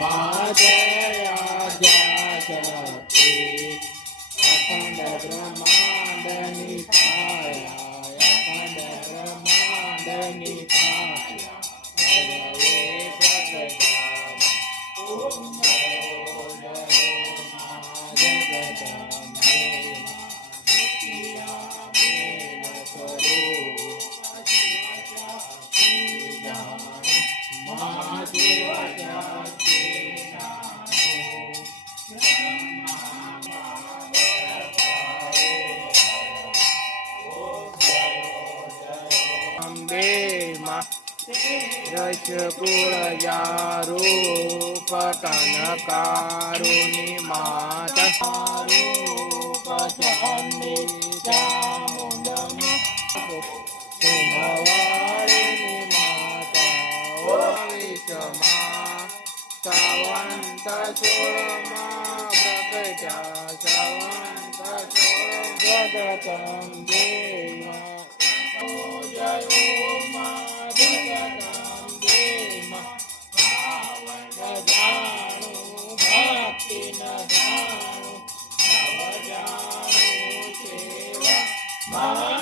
मा जया शक्ति अखंड ब्रह्मांड निकाया अखंड ब्रह्मांड निकाया सर्वे प्रकट ओम रसकुलजारूप कनकारुणि माता रूप चंडी चामुंडम कुमवारिणि माता ओ विषमा सावंत चोरमा प्रकटा सावंत चोर जगतं देवा ओ जय ओम भक्ति न जाणु नव जाणु सेवा